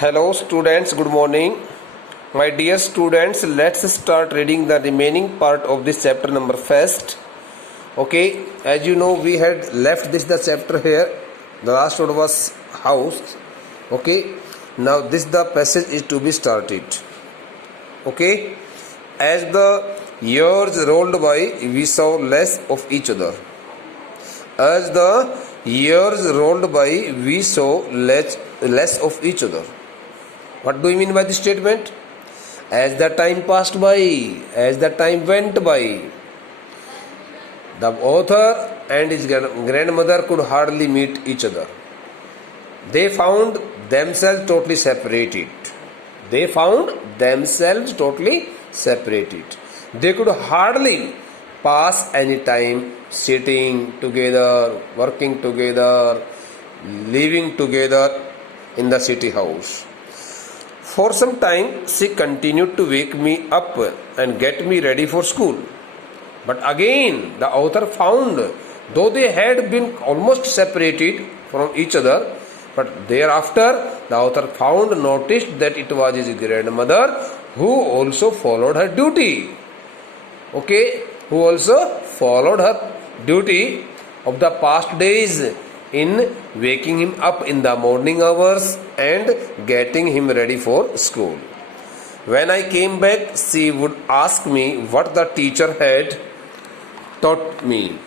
Hello students, good morning. My dear students, let's start reading the remaining part of this chapter number first. Okay, as you know, we had left the chapter here. The last word was house. Okay, now the passage is to be started. Okay, as the years rolled by, we saw less of each other. As the years rolled by, we saw less of each other. What do you mean by this statement? As the time passed by, as the time went by, the author and his grandmother could hardly meet each other. They found themselves totally separated. They could hardly pass any time sitting together, working together, living together in the city house. For some time, she continued to wake me up and get me ready for school. But again, the author found, though they had been almost separated from each other, but thereafter, the author noticed that it was his grandmother who also followed her duty. Okay, who also followed her duty of the past days in waking him up in the morning hours and getting him ready for school. When I came back, she would ask me what the teacher had taught me.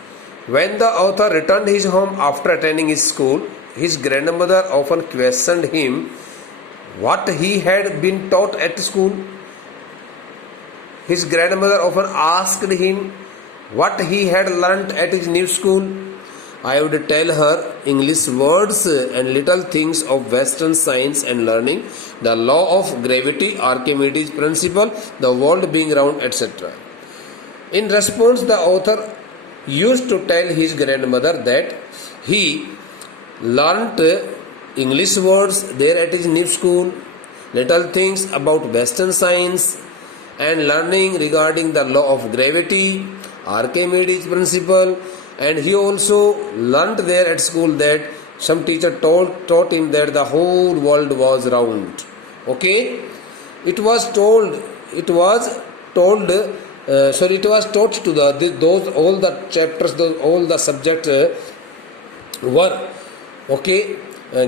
When the author returned his home after attending his school, his grandmother often questioned him what he had been taught at school. His grandmother often asked him what he had learnt at his new school. I would tell her English words and little things of Western science and learning, the law of gravity, Archimedes' principle, the world being round, etc. In response, the author used to tell his grandmother that he learnt English words there at his new school, little things about Western science and learning regarding the law of gravity, Archimedes' principle, and he also learnt there at school that some teacher taught him that the whole world was round. Okay, it was taught to those all the chapters, all the subjects were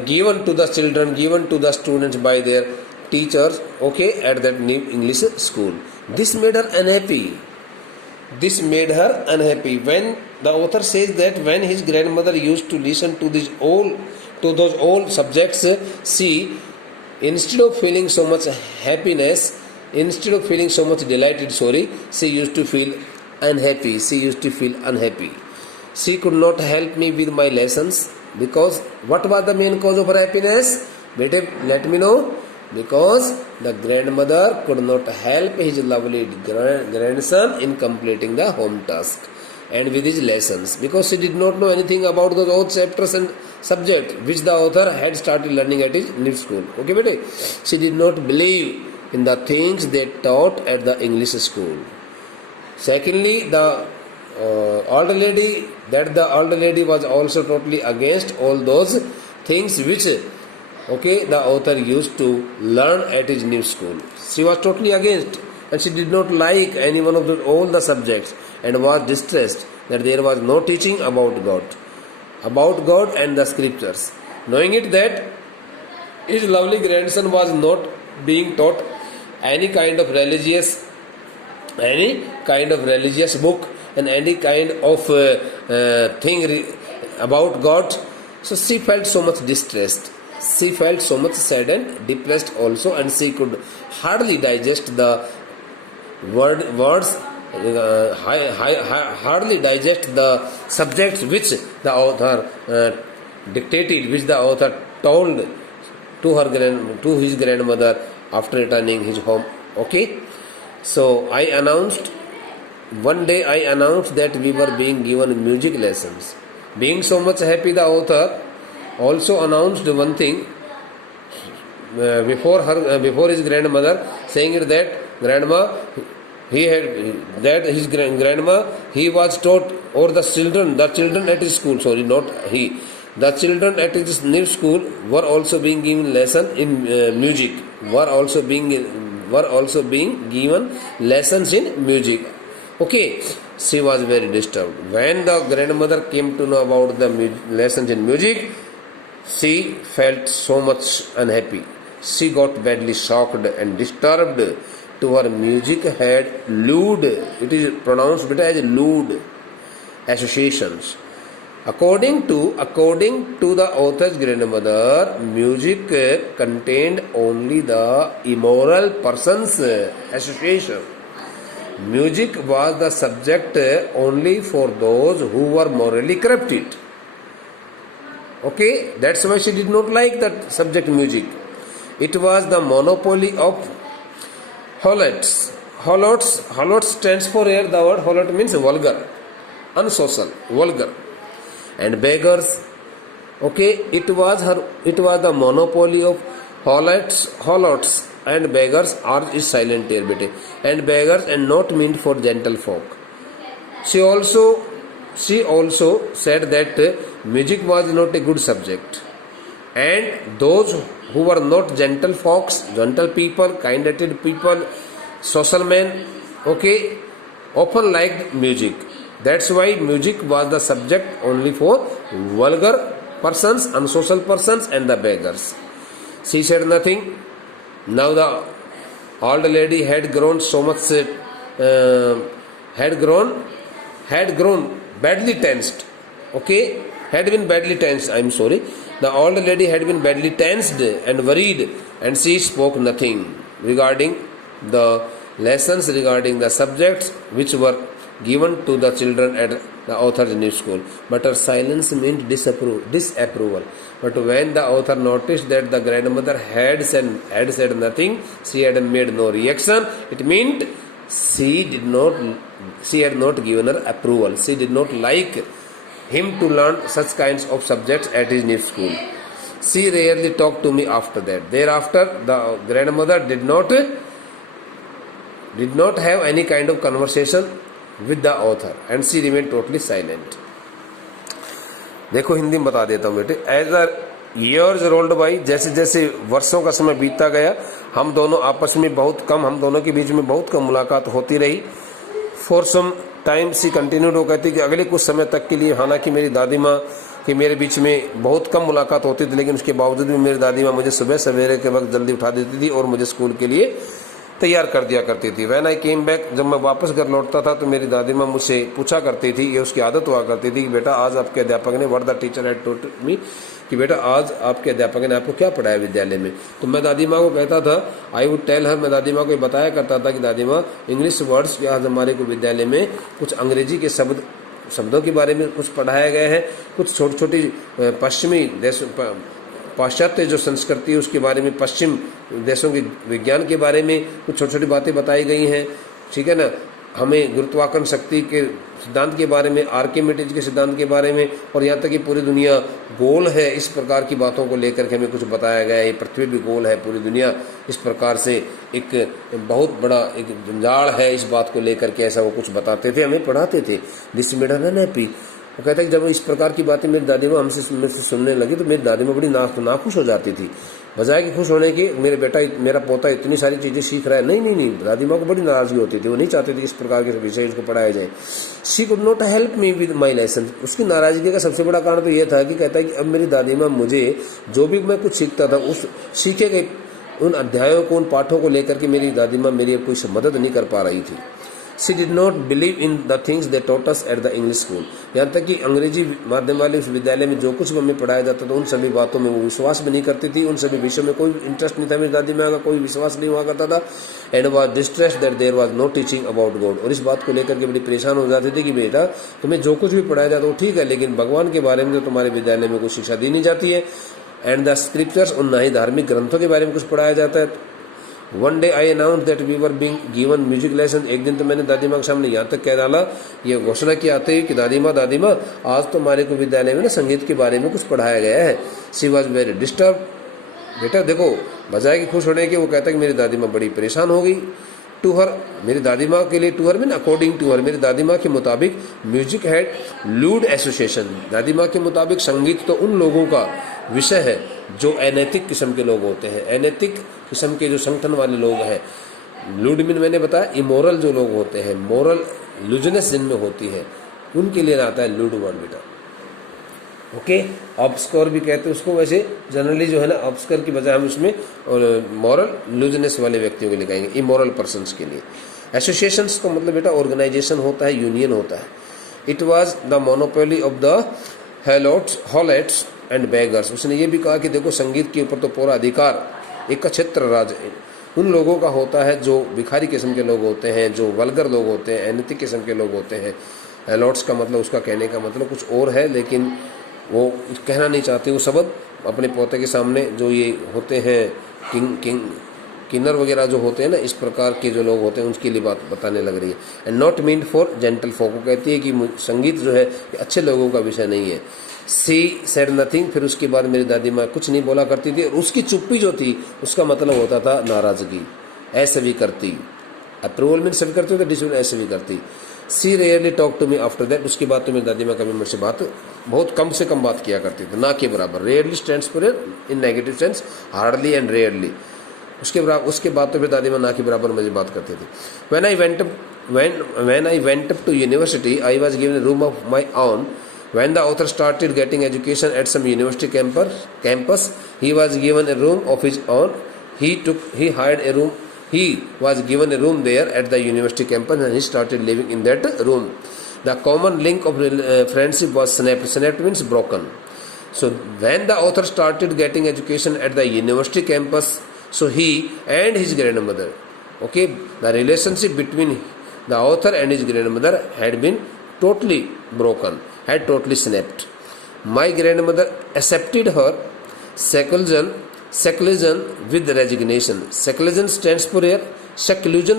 given to the children, given to the students by their teachers. Okay, at that new English school. This made her unhappy. When the author says that when his grandmother used to listen to those old subjects, she, instead of feeling so much happiness, instead of feeling so much delighted, she used to feel unhappy. She could not help me with my lessons because what was the main cause of her happiness? Bete, let me know. Because the grandmother could not help his lovely grandson in completing the home task and with his lessons, because she did not know anything about those old chapters and subjects which the author had started learning at his new school. Okay, bete? She did not believe in the things they taught at the English school. Secondly, the older lady was also totally against all those things which the author used to learn at his new school. She was totally against, and she did not like any one of all the subjects and was distressed that there was no teaching about God and the scriptures. Knowing it that his lovely grandson was not being taught any kind of religious book and any kind of thing about God, so she felt so much distressed. She felt so much sad and depressed also, and she could hardly digest the words, hardly digest the subjects which the author dictated, which the author told to his grandmother after returning his home. Okay, so one day I announced that we were being given music lessons. Being so much happy, the author also announced one thing before his grandmother, saying that he was taught, or the children at his school, not he, The children at this new school were also being given lesson in music. Were also being given lessons in music. Okay, she was very disturbed. When the grandmother came to know about the lessons in music, she felt so much unhappy. She got badly shocked and disturbed. To her music had lewd, it is pronounced as lewd associations. According to the author's grandmother, music contained only the immoral persons association. Music was the subject only for those who were morally corrupted. Okay, that's why she did not like that subject music. It was the monopoly of harlots. Harlots stands for here, the word harlot means vulgar, unsocial, vulgar. And beggars. Okay, it was the monopoly of harlots and beggars. R is silent here, bete. And beggars and not meant for gentle folk. She also said that music was not a good subject, and those who were not gentle folks, gentle people, kind-hearted people, social men, okay, often liked music. That's why music was the subject only for vulgar persons, unsocial persons, and the beggars. She said nothing. Now the old lady had grown so much, had grown badly tensed. Okay, had been badly tensed. I'm sorry. The old lady had been badly tensed and worried, and she spoke nothing regarding the lessons, regarding the subjects which were given to the children at the author's new school. But her silence meant disapproval. But when the author noticed that the grandmother had said nothing, she had made no reaction, it meant she had not given her approval. She did not like him to learn such kinds of subjects at his new school. She rarely talked to me after that. Thereafter, the grandmother did not have any kind of conversation with the author, and she remained totally silent. देखो हिंदी में बता देता हूँ बेटे. As the years rolled by, जैसे जैसे वर्षों का समय बीतता गया, हम दोनों के बीच में बहुत कम मुलाकात होती रही. For some time she continued, वो कहती कि अगले कुछ समय तक के लिए, हालांकि मेरी दादी माँ कि मेरे बीच में बहुत कम मुलाकात होती थी, लेकिन उसके बावजूद भी मेरी दादी माँ मुझे सुबह सवेरे के वक्त जल्दी उठा देती थी और मुझे स्कूल के लिए तैयार कर दिया करती थी. व्हेन आई केम बैक, जब मैं वापस घर लौटता था तो मेरी दादी माँ मुझसे पूछा करती थी, ये उसकी आदत हुआ करती थी कि बेटा आज आपके अध्यापक ने, what the teacher had told me, कि बेटा आज आपके अध्यापक ने आपको क्या पढ़ाया विद्यालय में. तो मैं दादी माँ को कहता था, आई वुड टेल हर, मैं दादी माँ को बताया करता था कि दादी माँ, इंग्लिश वर्ड्स आज हमारे को विद्यालय में कुछ अंग्रेजी के शब्दों के बारे में कुछ पढ़ाया गया है, कुछ छोटी छोटी पश्चिमी देश, पाश्चात्य जो संस्कृति है उसके बारे में, पश्चिम देशों के विज्ञान के बारे में कुछ छोटी छोटी बातें बताई गई हैं. ठीक है ना. हमें गुरुत्वाकर्षण शक्ति के सिद्धांत के बारे में, आर्किमिडीज के सिद्धांत के बारे में, और यहाँ तक कि पूरी दुनिया गोल है, इस प्रकार की बातों को लेकर के हमें कुछ बताया गया है. ये पृथ्वी भी गोल है, पूरी दुनिया इस प्रकार से एक बहुत बड़ा एक जंजाल है, इस बात को लेकर के ऐसा वो कुछ बताते थे, हमें पढ़ाते थे. This made her happy. वो कहता है कि जब इस प्रकार की बातें मेरी दादी माँ हमसे सुनने लगी तो मेरी दादी माँ बड़ी नाखुश हो जाती थी. बजाय कि खुश होने की, मेरा पोता इतनी सारी चीज़ें सीख रहा है, नहीं, दादी माँ को बड़ी नाराजगी होती थी. वो नहीं चाहती थी इस प्रकार के विषय उसको पढ़ाया जाए. She could not help me with my lesson. उसकी नाराजगी का सबसे बड़ा कारण तो ये था कि कहता है कि अब मेरी दादी माँ मुझे जो भी मैं कुछ सीखता था, उस सीखे गए उन अध्यायों को, उन पाठों को लेकर के मेरी दादी माँ मेरी अब कोई मदद नहीं कर पा रही थी. She did not believe in the things they taught us at the English school. यहाँ तक कि अंग्रेजी माध्यम वाले उस विद्यालय में जो कुछ हमें पढ़ाया जाता था उन सभी बातों में वो विश्वास भी नहीं करती थी. उन सभी विषयों में कोई इंटरेस्ट नहीं था. मेरी दादी माँ का कोई विश्वास नहीं हुआ करता था. And was distressed that there was no teaching about God. और इस बात को लेकर के बड़ी परेशान हो जाती थी कि बेटा तुम्हें जो कुछ भी पढ़ाया जाता है वो ठीक है, लेकिन भगवान के बारे में तो तुम्हारे विद्यालय में कोई शिक्षा दी नहीं जाती है. एंड द स्क्रिप्चर्स, और ना ही धार्मिक ग्रंथों के बारे में कुछ पढ़ाया जाता है. One day I announce that we were being given music lesson. एक दिन तो मैंने दादी माँ के सामने यहाँ तक कह डाला, ये घोषणा की आते ही कि दादी माँ आज तो हमारे को विद्यालय में ना संगीत के बारे में कुछ पढ़ाया गया है. She was very disturb. बेटा देखो, बजाय कि खुश होने के वो कहता है कि मेरी दादी माँ बड़ी परेशान हो गई. टू हर, मेरी दादी माँ के लिए, to her mean according to her, मेरी दादी माँ के मुताबिक म्यूजिक हैड लूड एसोसिएशन, दादी माँ के मुताबिक संगीत तो उन लोगों का विषय है जो अनैतिक किस्म के लोग होते हैं, अनैतिक किस्म के जो संगठन वाले लोग हैं। लूड मीन मैंने बताया इमोरल जो लोग होते हैं, मोरल लूजनेस जिनमें होती है, उनके लिए आता है लूड वर्ड बेटा। ओके, ऑब्सक्योर भी कहते हैं उसको, वैसे जनरली जो है ना ऑब्सक्योर की बजाय हम उसमें मॉरल लूजनेस वाले व्यक्तियों के लिए कहेंगे, इमोरल पर्सन्स के लिए। एसोसिएशंस का मतलब बेटा ऑर्गेनाइजेशन होता है, यूनियन होता है। It was the monopoly of the harlots and beggars. उसने ये भी कहा कि देखो संगीत के ऊपर तो पूरा अधिकार एक क्षेत्र राज उन लोगों का होता है जो भिखारी किस्म के लोग होते हैं, जो वल्गर लोग होते हैं, अनैतिक किस्म के लोग होते हैं। हेलोट्स का मतलब, उसका कहने का मतलब कुछ और है, लेकिन वो कहना नहीं चाहते वो शब्द अपने पोते के सामने। जो ये होते हैं किन्नर वगैरह जो होते हैं ना, इस प्रकार के जो लोग होते हैं उनके लिए बात बताने लग रही है। And not meant for gentle folk, वो कहती है कि संगीत जो है अच्छे लोगों का विषय नहीं है। सी सेड नथिंग, फिर उसके बाद मेरी दादी माँ कुछ नहीं बोला करती थी, और उसकी चुप्पी जो थी उसका मतलब होता था नाराजगी। ऐसे भी करती, अप्रूवल में सभी करती तो डिसअप्रूवल ऐसे भी करती। She rarely talk to me after that, उसके बाद तो मेरी दादी माँ कभी मुझसे बात बहुत कम से कम बात किया करती थी, ना के बराबर। Rarely stands for in negative sense, hardly and rarely. उसके बाद तो फिर दादी माँ ना के बराबर मुझे बात करती थी। When I went up to university, I was given a room of my own. When the author started getting education at some university campus, he was given a room of his own. He hired a room. He was given a room there at the university campus, and he started living in that room. The common link of friendship was snapped. Snapped means broken. So when the author started getting education at the university campus, so he and his grandmother, okay, the relationship between the author and his grandmother had been totally broken, had totally snapped. My grandmother accepted her seclusion with resignation. Seclusion stands for here. Seclusion,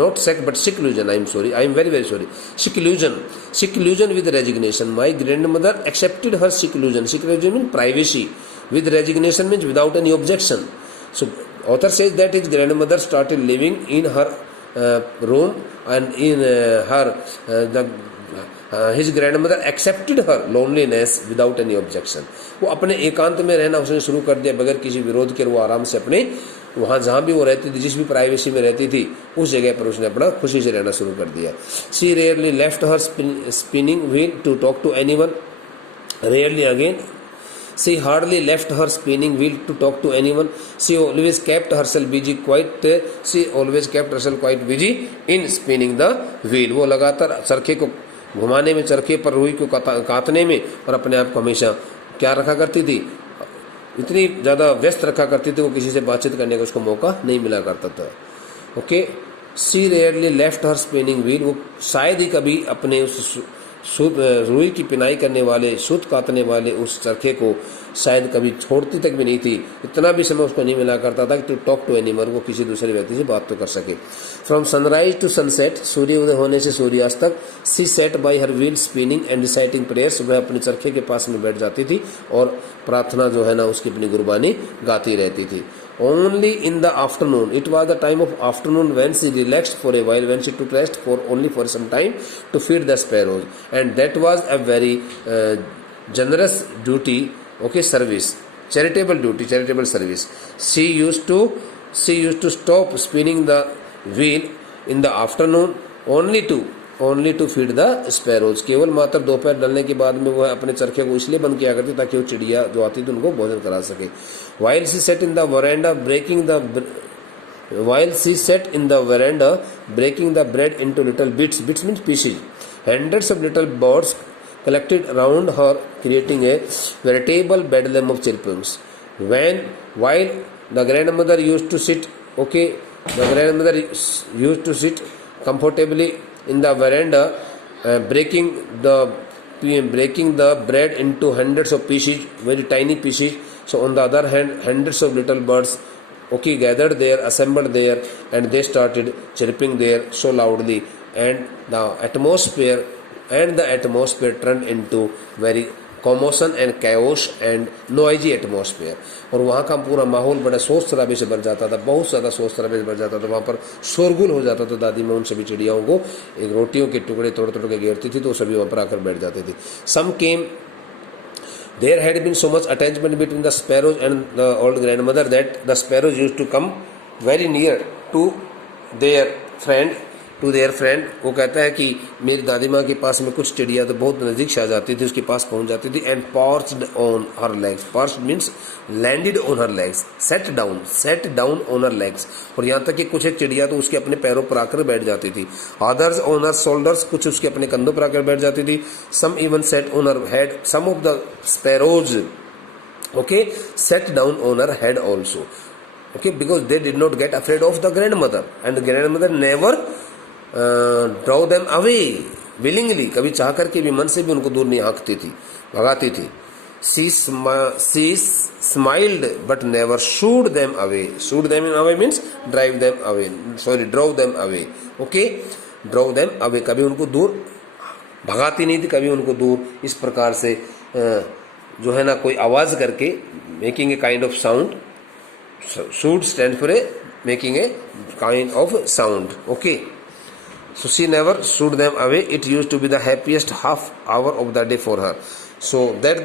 not sec, but seclusion. I am sorry. I am very, very sorry. Seclusion with resignation. My grandmother accepted her seclusion. Seclusion means privacy. With resignation means without any objection. So, author says that his grandmother started living in her room, and in his grandmother accepted her loneliness without any objection. वो अपने एकांत में रहना उसने शुरू कर दिया बगैर किसी विरोध के। वो आराम से अपने वहाँ जहाँ भी वो रहती थी, जिस भी प्राइवेसी में रहती थी, उस जगह पर उसने अपना खुशी से रहना शुरू कर दिया। She rarely left her spinning wheel to talk to anyone. Rarely again. She hardly left her spinning wheel to talk to anyone. She always kept herself quite busy in spinning the wheel. वो लगातार चरखे को घुमाने में, चरखे पर रुई को काटने में, और अपने आप को हमेशा क्या रखा करती थी, इतनी ज़्यादा व्यस्त रखा करती थी, वो किसी से बातचीत करने का उसको मौका नहीं मिला करता था। Okay, she rarely left her spinning wheel, वो शायद ही कभी अपने उस रुई की पिनाई करने वाले, सूत काटने वाले उस चरखे को शायद कभी छोड़ती तक भी नहीं थी। इतना भी समय उसको नहीं मिला करता था कि टू टॉक टू एनीवन, वो किसी दूसरे व्यक्ति से बात तो कर सके। फ्रॉम सनराइज टू सनसेट, सूर्योदय होने से सूर्यास्त तक, she sat by her wheel spinning and reciting prayers, वह अपने चरखे के पास में बैठ जाती थी और प्रार्थना जो है ना उसकी अपनी गुरबानी गाती रहती थी। Only in the afternoon, it was the time of afternoon when she relaxed for a while, when she took rest for only for some time to feed the sparrows, and that was a very generous duty, okay, service, charitable duty, charitable service. She used to stop spinning the wheel in the afternoon only to feed the sparrows. केवल मात्र दोपहर डलने के बाद में वह अपने चरखे को इसलिए बंद किया करती ताकि वो चिड़िया जो आती थी उनको भोजन करा सके। While she sat in the veranda breaking the bread into little bits means pieces, hundreds of little birds collected around her, creating a veritable bedlam of chirpings. While the grandmother used to sit comfortably in the veranda, breaking the bread into hundreds of pieces, very tiny pieces. So on the other hand, hundreds of little birds, okay, gathered there, assembled there, and they started chirping there so loudly, and the atmosphere turned into very commotion and chaos and noisy atmosphere. और वहाँ का पूरा माहौल बड़ा शोर शराबे से भर जाता था, बहुत ज़्यादा शोर शराबे से भर जाता था। वहाँ पर शोरगुल हो जाता था। दादी माँ उन सभी चिड़ियाओं को एक रोटियों के टुकड़े तोड़ तोड़ के घेरती थी, तो सभी वहाँ पर आकर बैठ जाते थे। सम केम There had been so much attachment between the sparrows and the old grandmother that the sparrows used to come very near to their friend. वो कहता है कि मेरी दादी माँ के पास में कुछ चिड़िया तो बहुत नज़दीक से आ जाती थी, उसके पास पहुँच जाती थी। And perched on her legs, perched means landed on her legs, sat down on her legs. और यहाँ तक कि कुछ एक चिड़िया तो उसके अपने पैरों पर आकर बैठ जाती थी। अदर्स ऑन हर शोल्डर्स, कुछ उसके अपने कंधों पर आकर बैठ जाती थी। Some even sat on her head, some of the sparrows okay sat down on her head also, okay, because they did not get afraid of the grandmother, and the grandmother never draw them away willingly, कभी चाह करके भी मन से भी उनको दूर नहीं हाँकती थी, भगाती थी। she smiled but never shooed them away means drove them away, okay, drove them away, कभी उनको दूर भगाती नहीं थी, कभी उनको दूर इस प्रकार से जो है ना कोई आवाज़ करके, making a kind of sound, should stand for a making a kind of sound, okay. So she never shooed them away, it used to be the happiest half hour of the day for her. So that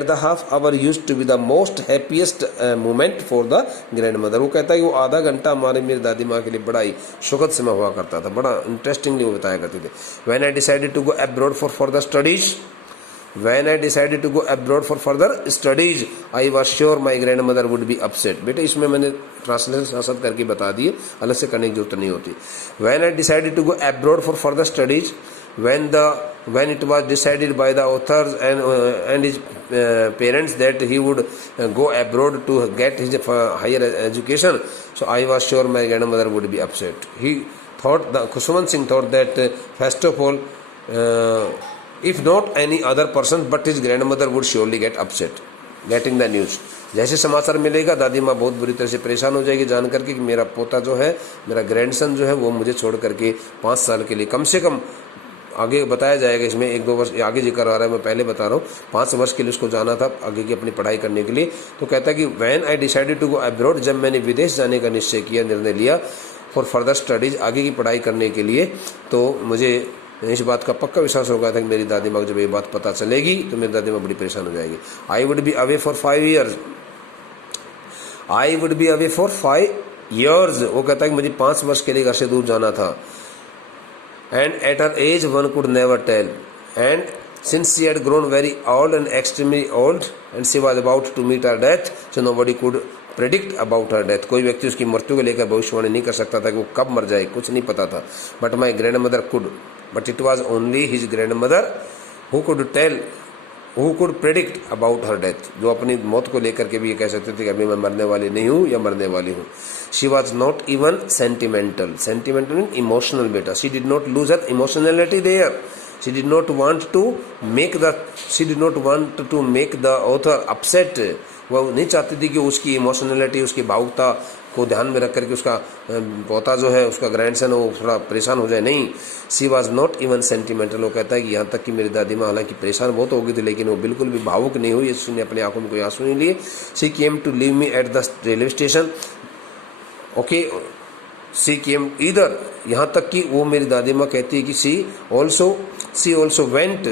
the half hour used to be the most happiest moment for the grandmother. वो कहता है कि वो आधा घंटा हमारे मेरी दादी माँ के लिए बड़ा ही सुखद समय हुआ करता था, बड़ा इंटरेस्टिंगली वो बताया करते थे। When I decided to go abroad for further studies, I was sure my grandmother would be upset. बेटे इसमें मैंने ट्रांसलेशन साथ करके बता दिए, अलग से करने की जरूरत नहीं होती। When I decided to go abroad for further studies, when it was decided by the authors and his parents that he would go abroad to get his higher education, so I was sure my grandmother would be upset. Khushwant Singh thought that first of all, if not any other person but his grandmother would surely get upset getting the news. जैसे समाचार मिलेगा दादी माँ बहुत बुरी तरह से परेशान हो जाएगी जान करके कि मेरा पोता जो है, मेरा ग्रैंडसन जो है वो मुझे छोड़ करके 5 साल के लिए, कम से कम आगे बताया जाएगा इसमें 1-2 वर्ष आगे जिक्र आ रहा है, मैं पहले बता रहा हूँ 5 वर्ष के लिए उसको जाना था आगे की अपनी पढ़ाई करने के लिए। तो कहता है कि when I decided to go abroad, जब मैंने विदेश जाने का निश्चय किया, निर्णय लिया फॉर फर्दर स्टडीज, आगे की पढ़ाई करने के लिए, तो मुझे इस बात का पक्का विश्वास हो गया था कि मेरी दादी माँ को जब ये बात पता चलेगी तो मेरी दादी माँ बड़ी परेशान हो जाएगी। I would be away for 5 years, वो कहता है कि मुझे 5 वर्ष के लिए घर से दूर जाना था। And at her age one could never tell, and since she had grown very old and extremely old and she was about to meet her death, so nobody could predict about her death. कोई व्यक्ति उसकी मृत्यु को लेकर भविष्यवाणी नहीं कर सकता था कि वो कब मर जाए, कुछ नहीं पता था। But my grandmother could, but it was only his grandmother who could predict about her death, जो अपनी मौत को लेकर के भी ये कह सकते थे कि अभी मैं मरने वाली नहीं हूँ या मरने वाली हूँ। She was not even sentimental means emotional बेटा। She did not lose her emotionality there. She did not want to make the author upset. वह नहीं चाहती थी कि उसकी इमोशनलिटी, उसकी भावुकता को ध्यान में रख करके उसका पोता जो है, उसका ग्रैंडसन वो थोड़ा परेशान हो जाए, नहीं। She was not even sentimental. वो कहता है कि यहाँ तक कि मेरी दादी माँ हालांकि परेशान बहुत हो गई थी लेकिन वो बिल्कुल भी भावुक नहीं हुई, उसने अपनी आंखों में कोई आंसू नहीं लिए। She came to leave me at the railway station, okay, she came इधर, यहाँ तक कि वो मेरी दादी माँ कहती है कि she also went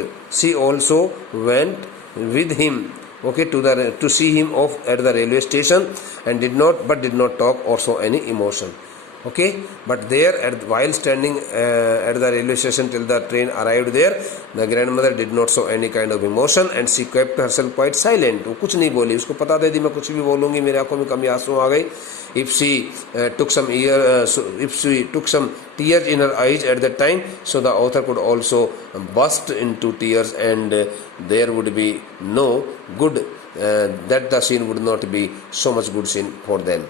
with him, okay, to see him off at the railway station and did not talk or show any emotion, okay, but there while standing at the railway station till the train arrived there, the grandmother did not show any kind of emotion and she kept herself quite silent. वो कुछ नहीं बोली, उसको पता था यदि मैं कुछ भी बोलूँगी मेरे आंखों में कमी आंसू आ गई। If she took some tears in her eyes at that time, so the author could also burst into tears and there would be no good, that the scene would not be so much good scene for them.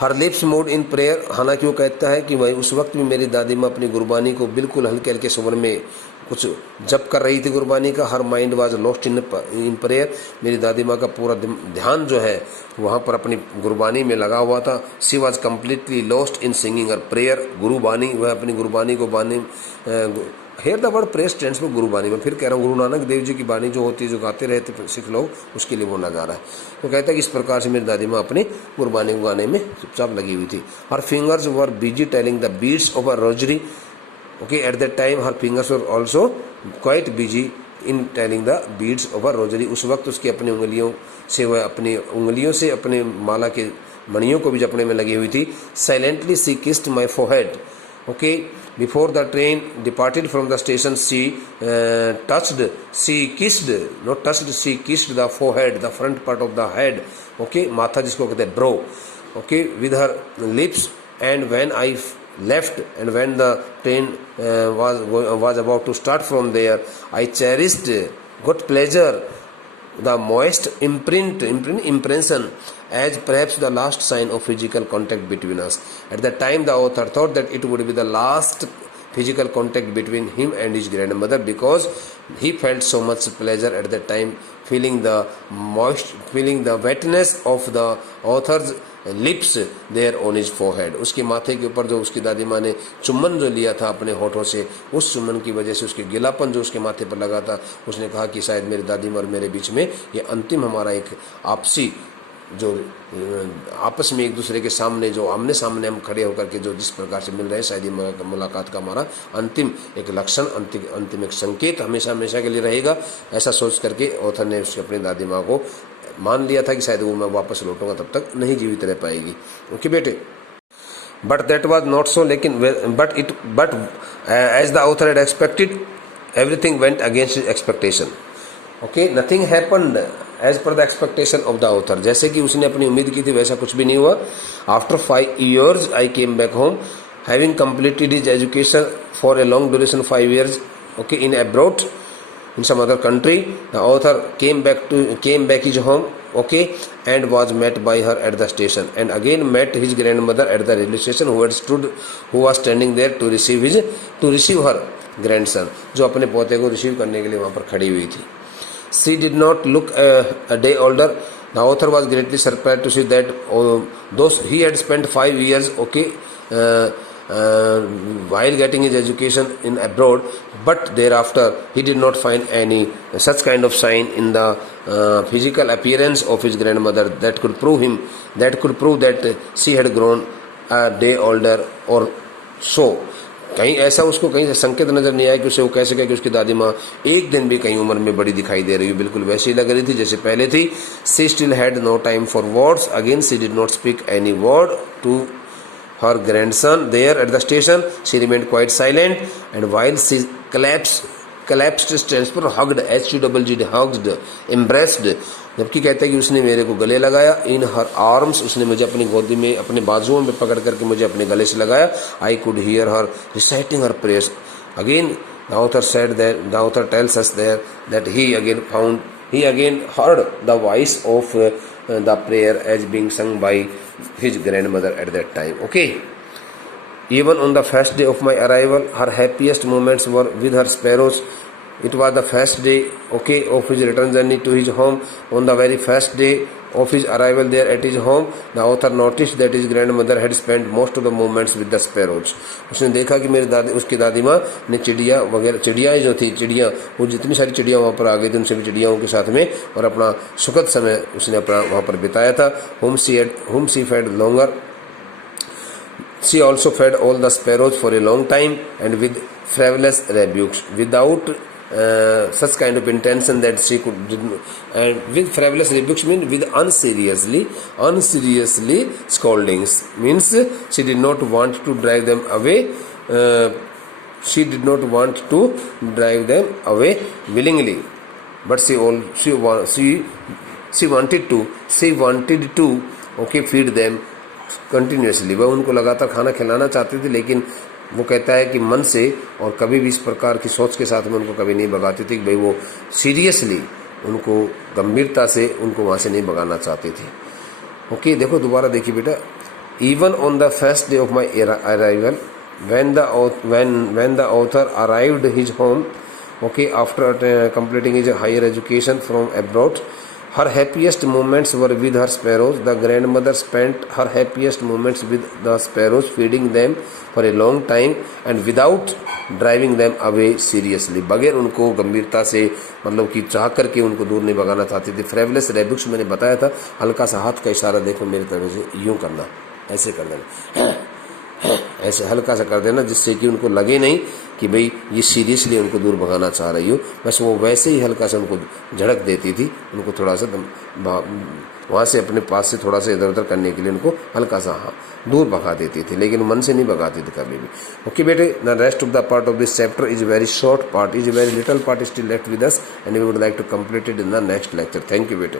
Her lips mood in prayer, हालांकि वो कहता है कि वही उस वक्त भी मेरी दादी माँ अपनी गुरबानी को बिल्कुल हल्के हल्के स्वर में कुछ जप कर रही थी गुरबानी का। Her mind was lost in prayer, मेरी दादी माँ का पूरा ध्यान जो है वहाँ पर अपनी गुरबानी में लगा हुआ था। She was completely lost in singing her prayer, Gurbani, वह अपनी गुरबानी को here the word present tense में गुरुबानी में फिर कह रहा हूँ, गुरु नानक देव जी की बानी जो होती है, जो गाते रहते सिख लोग, उसके लिए वो नज़ारा है। तो कहता है कि इस प्रकार से मेरी दादी माँ अपनी गुरबानी को गाने में चुपचाप लगी हुई थी। Her fingers were busy telling the beats of a rosary. Okay, at that time her fingers were also quite busy in telling the beads of a rosary. उस वक्त उसकी अपनी उंगलियों से, वह अपनी उंगलियों से अपने माला के मणियों को भी जपने में लगी हुई थी। Silently she kissed my forehead. Okay, before the train departed from the station she kissed the forehead, the front part of the head. Okay, माथा जिसको कहते हैं bro. Okay, with her lips and when I left and when the train was about to start from there, I cherished good pleasure the moist impression as perhaps the last sign of physical contact between us. At that time the author thought that it would be the last physical contact between him and his grandmother, because he felt so much pleasure at that time feeling the wetness of the author's lips there on his forehead. उसके माथे के ऊपर जो उसकी दादी माँ ने चुम्बन जो लिया था अपने होठों से, उस चुम्बन की वजह से उसके गिलापन जो उसके माथे पर लगा था, उसने कहा कि शायद मेरी दादी माँ और मेरे बीच में ये अंतिम हमारा एक आपसी जो आपस में एक दूसरे के सामने जो आमने सामने हम खड़े होकर के जो जिस प्रकार से मिल रहे हैं, शायद ये मुलाकात का हमारा अंतिम एक लक्षण, अंतिम एक संकेत हमेशा हमेशा के लिए रहेगा। ऐसा सोच करके ऑथर ने उसकी अपनी दादी माँ को मान लिया था कि शायद वो मैं वापस लौटूंगा तब तक नहीं जीवित रह पाएगी। ओके बेटे, but that was not so, लेकिन but as the author had expected everything went against his expectation. Okay, nothing happened as per the expectation of the author. जैसे कि उसने अपनी उम्मीद की थी वैसा कुछ भी नहीं हुआ। After 5 years I came back home having completed his education for a long duration 5 years, okay, in abroad in some other country. The author came back his home, okay, and was met by her at the station, and again met his grandmother at the railway station, who was standing there to receive her grandson, जो अपने पोते को receive करने के लिए वहाँ पर खड़ी हुई थी। She did not look a day older. The author was greatly surprised to see that though he had spent 5 years, okay, while getting his education in abroad, but thereafter he did not find any such kind of sign in the physical appearance of his grandmother that could prove that she had grown a day older or so. कहीं ऐसा उसको कहीं से संकेत नजर नहीं आया कि उसे वो कह सके कि उसकी दादी माँ एक दिन भी कहीं उम्र में बड़ी दिखाई दे रही है, बिल्कुल वैसी लग रही थी जैसे पहले थी। She still had no time for words. Again she did not speak any word to her grandson there at the station. She remained quite silent, and while she collapsed stands for hugged, hugged, embraced, जबकि कहता है कि उसने मेरे को गले लगाया। इन her arms, उसने मुझे अपनी गोदी में अपने बाजुओं में पकड़ करके मुझे अपने गले से लगाया। I could hear her reciting her prayers. Again the author tells us there that he again heard the voice of the prayer as being sung by his grandmother at that time. Okay, even on the first day of my arrival, her happiest moments were with her sparrows. It was the first day, okay, of his return journey to his home. On the very first day of his arrival there at his home, the author noticed that his grandmother had spent most of the moments with the sparrows. उसने देखा कि उसकी दादी माँ ने चिड़ियाँ जो थी, वो जितनी सारी चिड़िया वहाँ पर आ गई थी, उन सभी चिड़ियाओं के साथ में और अपना सुखद समय उसने अपना वहाँ पर बिताया था। whom she fed longer. She also fed all the sparrows for a long time and with frivolous rebukes, without such kind of intention that she could, and with frivolous rebukes means with unseriously scoldings, means she did not want to drive them away. She did not want to drive them away willingly, but she wanted to okay, feed them continuously. वह उनको लगातार खाना खिलाना चाहती थी, लेकिन वो कहता है कि मन से और कभी भी इस प्रकार की सोच के साथ में उनको कभी नहीं भगाती थी कि भाई वो सीरियसली उनको गंभीरता से उनको वहाँ से नहीं भगाना चाहती थी। ओके, देखो दोबारा देखिए बेटा। Even on the first day of my arrival, when the author arrived his home, okay, after completing his higher education from abroad, Her happiest moments were with her sparrows. The grandmother spent her happiest moments with the sparrows, feeding them for a long time and without driving them away seriously. बगैर उनको गंभीरता से मतलब कि चाह करके उनको दूर नहीं भगाना चाहती थी. फ्रेवलेस रेबिक्स मैंने बताया था, हल्का सा हाथ का इशारा देखो मेरी तरफ से, यूं करना, ऐसे कर देना, ऐसे हल्का सा कर देना, जिससे कि उनको लगे नहीं कि भाई ये सीरियसली उनको दूर भगाना चाह रही हो. बस वो वैसे ही हल्का सा उनको झड़क देती थी, उनको थोड़ा सा वहाँ से अपने पास से थोड़ा सा इधर उधर करने के लिए उनको हल्का सा दूर भगा देती थी, लेकिन मन से नहीं भगाती थी कभी भी. ओके बेटे, the rest of the part of this chapter is very short part, is very little part still left with us and we would like to complete it in the next lecture. Thank you बेटे.